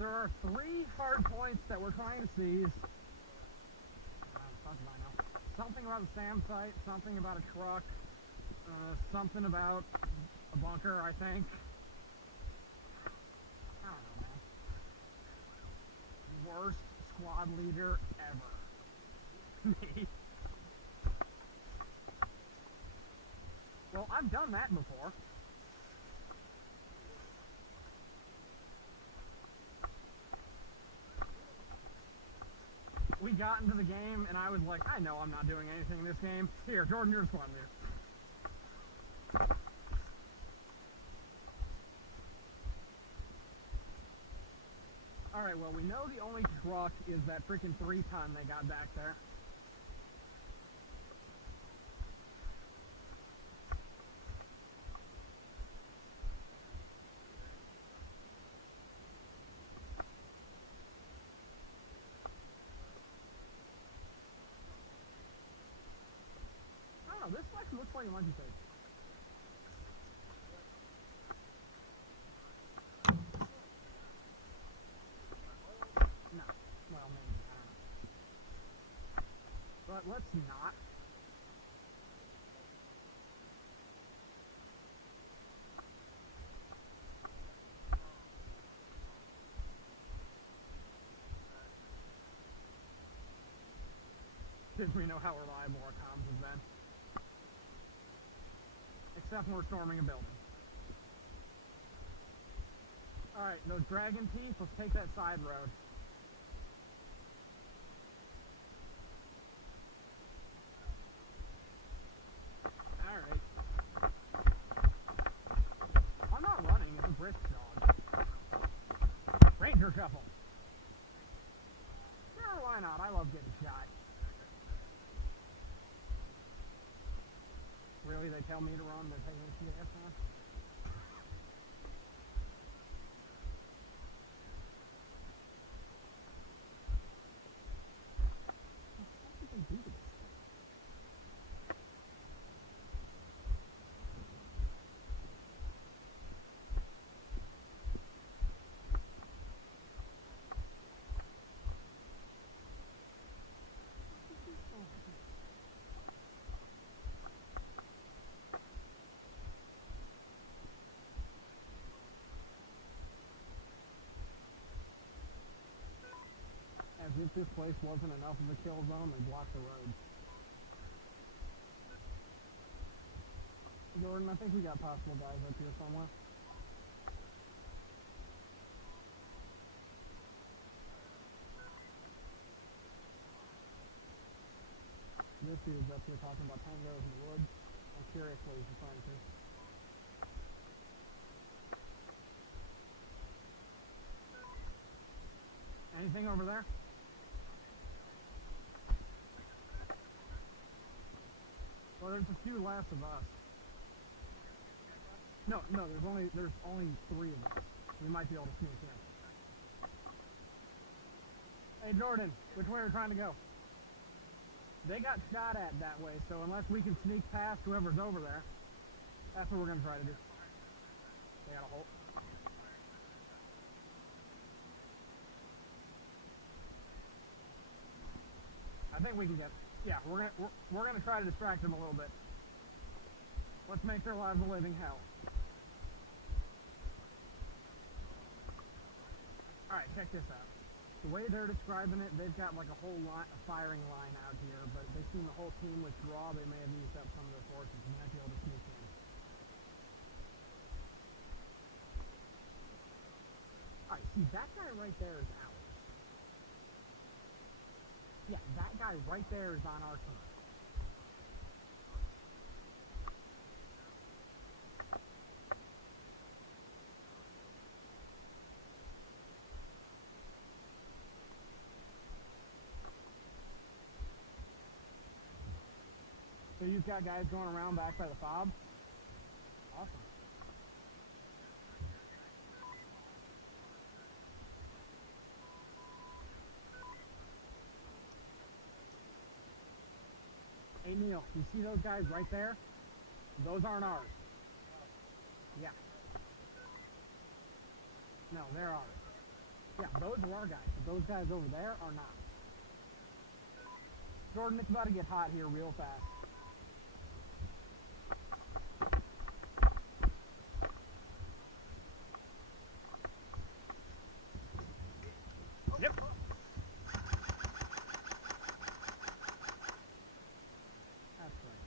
There are 3 hard points that we're trying to seize. Something about a SAM site, something about a truck, something about a bunker, I think. I don't know, man. Worst squad leader ever. Me. Well, I've done that before. We got into the game, and I was like, I know I'm not doing anything in this game. Here, Jordan, you're a squad leader. Alright, well, we know the only truck is that freaking 3-ton they got back there. Oh, this actually looks like a monkey face. No. Well, maybe. I don't know. But let's not. Because we know how reliable our comms have been. Except when we're storming a building. Alright, those dragon teeth, let's take that side road. Alright. I'm not running, it's a brisk dog. Ranger shuffle. Sure, why not? I love getting shot. Really, they tell me to run, they're taking a CS now? What did they do to this thing? As if this place wasn't enough of a kill zone, they blocked the road. Jordan, I think we got possible guys up here somewhere. This dude's up here talking about tangos in the woods. I'm curious what he's referring to. Anything over there? Well, there's a few less of us. No, there's only 3 of us. We might be able to sneak in. Hey Jordan, which way are we trying to go? They got shot at that way, so unless we can sneak past whoever's over there, that's what we're gonna try to do. They got a hole. I think we can get. Yeah, we're gonna try to distract them a little bit. Let's make their lives a living hell. All right, check this out. The way they're describing it, they've got like a whole firing line out here, but they've seen the whole team withdraw. They may have used up some of their forces and might be able to sneak in. All right, see that guy right there is ours. Yeah, that guy right there is on our team. So you've got guys going around back by the fob? Awesome. Hey Neil, you see those guys right there? Those aren't ours. Yeah. No, they're ours. Yeah, those are our guys. But those guys over there are not. Jordan, it's about to get hot here real fast. Yep. That's right.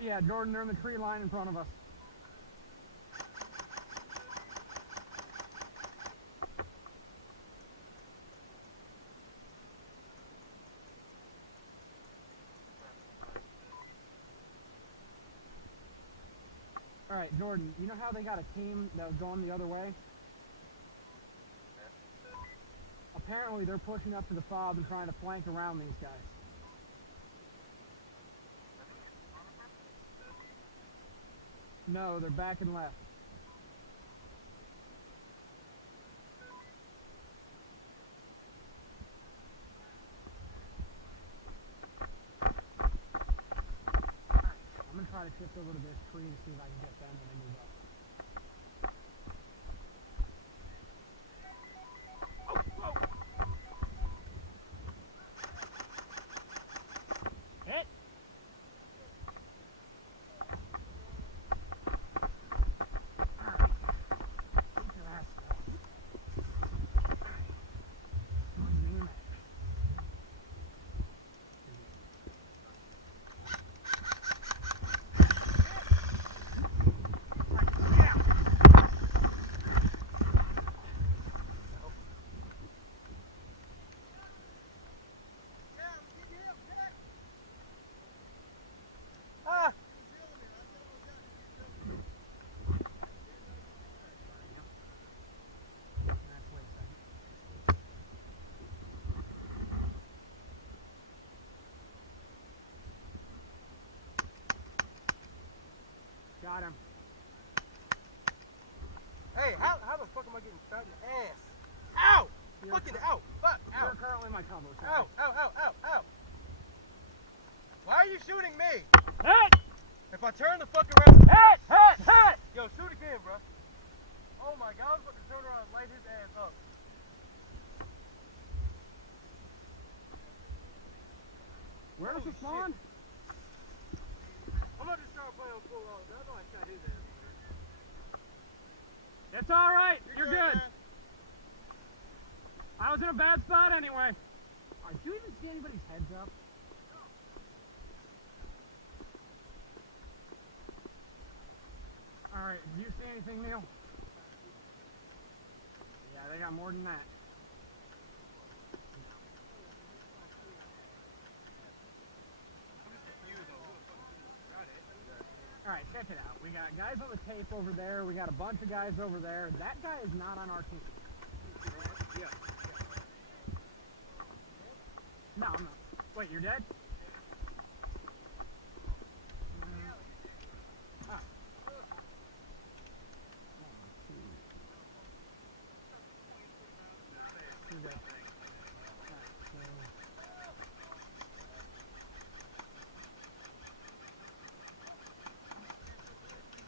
Yeah, Jordan, they're in the tree line in front of us. Alright, Jordan, you know how they got a team that was going the other way? Apparently they're pushing up to the fob and trying to flank around these guys. No, they're back and left. Alright, I'm going to try to shift over to this tree to see if I can get them when they move up. Got him. Hey, how the fuck am I getting shot in the ass? Ow! Fucking ow! Fuck! Ow! You're currently my cover. Ow! Ow! Ow! Ow! Ow! Why are you shooting me? Hit! If I turn the fuck around... Hit! Hit! Hit! Yo, shoot again, bro. Oh my god, I was about to turn around and light his ass up. Where does it spawn? I'm gonna just start playing on full auto. I know I shot his ass. It's alright. You're good. Man. I was in a bad spot anyway. Alright, do you even see anybody's heads up? Alright, do you see anything, Neil? Yeah, they got more than that. Alright, check it out. We got guys on the tape over there. We got a bunch of guys over there. That guy is not on our team. Yeah. No, I'm not. Wait, you're dead? Ah.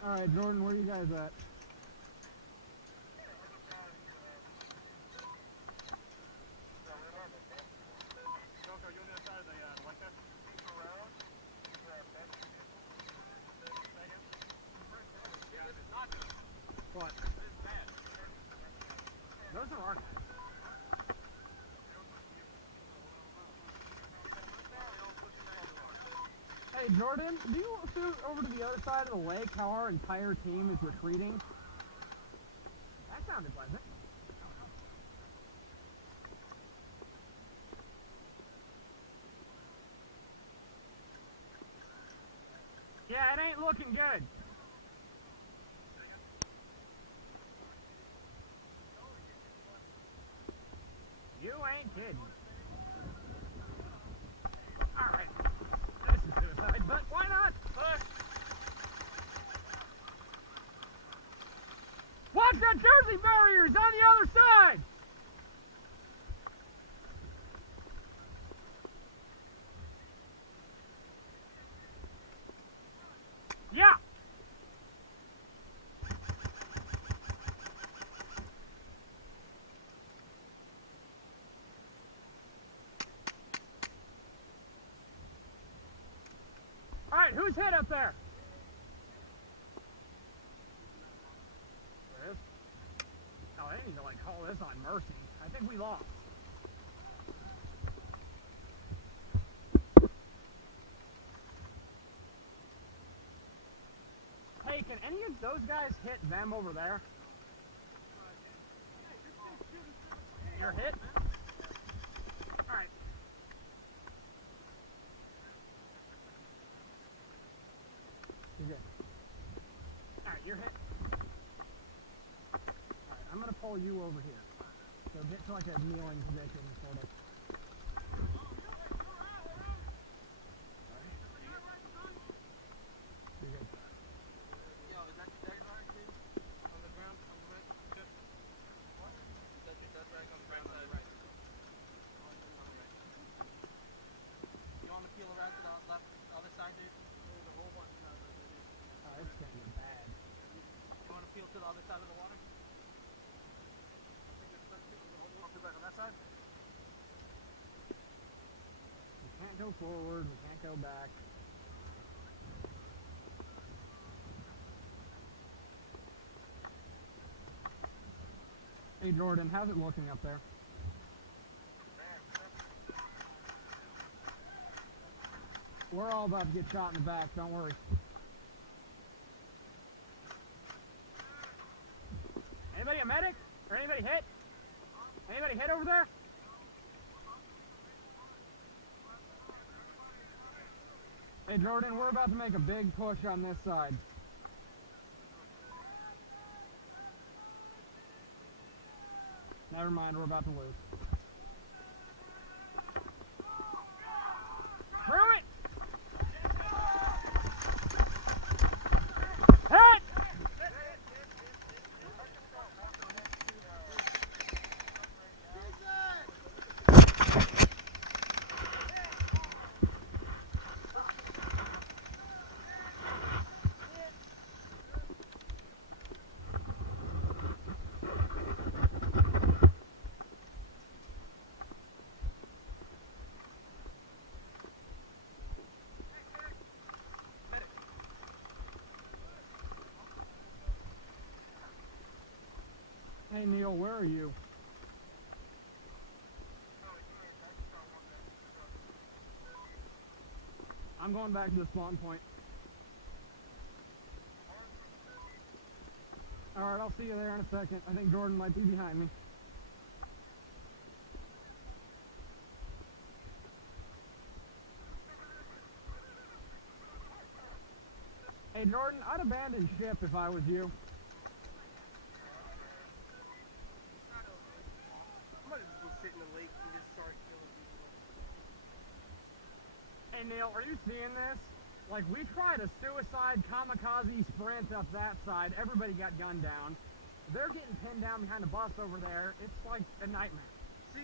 Alright, Jordan, where are you guys at? What? Those are our guys. Hey Jordan, do you see over to the other side of the lake how our entire team is retreating? That sounded pleasant. Yeah, it ain't looking good. You ain't kidding. Alright. This is suicide, but why not? Push! Watch that Jersey barrier! He's on the other side! Yeah! Alright, who's hit up there? There is? Oh, I need to like call this on mercy. I think we lost. Hey, can any of those guys hit them over there? You're hit? Alright. You're good. Alright, you're hit. Alright, I'm gonna pull you over here. So get to like a kneeling position, sort of. You're good. Yo, is that your dead rag, dude? On the ground? On the right? Yep. What? Is that your dead rag on the ground? On the right. You want to peel around to the left, the other side, dude? There's a whole bunch of guys right there, dude. Oh, it's gonna get bad. You want to peel to the other side of the water? I think there's a whole bunch back on that side. We can't go forward, we can't go back. Hey Jordan, how's it looking up there? We're all about to get shot in the back, don't worry. Anybody a medic? Or anybody hit? Anybody hit over there? Hey Jordan, we're about to make a big push on this side. Never mind, we're about to lose. Through it! Hit! Hey Neil, where are you? I'm going back to the spawn point. Alright, I'll see you there in a second. I think Jordan might be behind me. Hey Jordan, I'd abandon ship if I was you. Hey Neil, are you seeing this? Like, we tried a suicide kamikaze sprint up that side. Everybody got gunned down. They're getting pinned down behind a bus over there. It's like a nightmare. See,